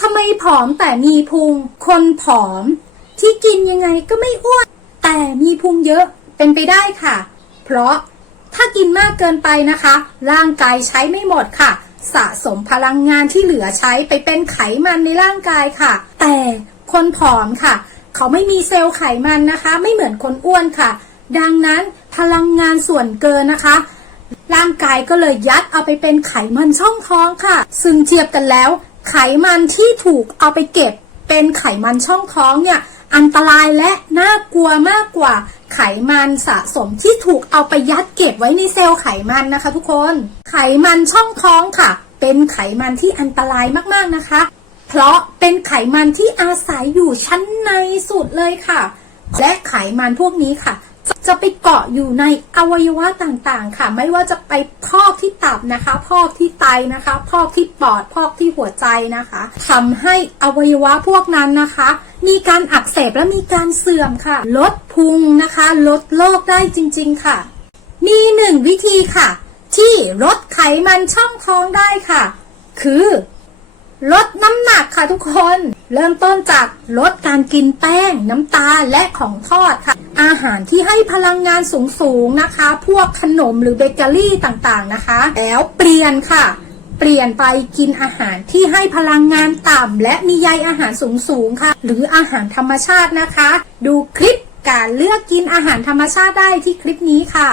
ทำไมผอมแต่มีพุง คนผอม ที่กินยังไงก็ไม่อ้วน แต่มีพุงเยอะเป็นไปได้ค่ะ เพราะถ้ากินมากเกินไปนะคะ ร่างกายใช้ไม่หมดค่ะ สะสมพลังงานที่เหลือใช้ไปเป็นไขมันในร่างกายค่ะ แต่คนผอมค่ะ เขาไม่มีเซลล์ไขมันนะคะ ไม่เหมือนคนอ้วนค่ะ ดังนั้นพลังงานส่วนเกินนะคะ ร่างกายก็เลยยัดเอาไปเป็นไขมันช่องท้องค่ะ ซึ่งเทียบกันแล้ว ไขมันที่ถูกเอาไปเก็บเป็นไขมันช่องท้องเนี่ยอันตรายและน่ากลัวมากกว่าไขมันสะสมที่ถูกเอาไปยัดเก็บไว้ในเซลล์ไขมันนะคะทุกคน ไขมันช่องท้องค่ะ เป็นไขมันที่อันตรายมากๆนะคะ เพราะเป็นไขมันที่อาศัยอยู่ชั้นในสุดเลยค่ะ และไขมันพวกนี้ค่ะ จะไปเกาะอยู่ในอวัยวะต่างๆ ค่ะ ไม่ว่าจะไปพอกที่ตับนะคะ พอกที่ไตนะคะ พอกที่ปอด พอกที่หัวใจนะคะทำให้อวัยวะพวกนั้นนะคะ มีการอักเสบและมีการเสื่อมค่ะ ลดพุงนะคะ ลดโรคได้จริง ๆ ค่ะ มีหนึ่งวิธีค่ะ ที่ลดไขมันช่องท้องได้ค่ะ คือ ลดน้ำหนักค่ะทุกคน เริ่มต้นจากลดการกินแป้ง น้ำตาลและของทอดค่ะ อาหารที่ให้พลังงานสูงๆนะคะ พวกขนมหรือเบเกอรี่ต่างๆนะคะ แล้วเปลี่ยนค่ะ เปลี่ยนไปกินอาหารที่ให้พลังงานต่ำและมีใยอาหารสูงๆค่ะ หรืออาหารธรรมชาตินะคะ ดูคลิปการเลือกกินอาหารธรรมชาติได้ที่คลิปนี้ค่ะ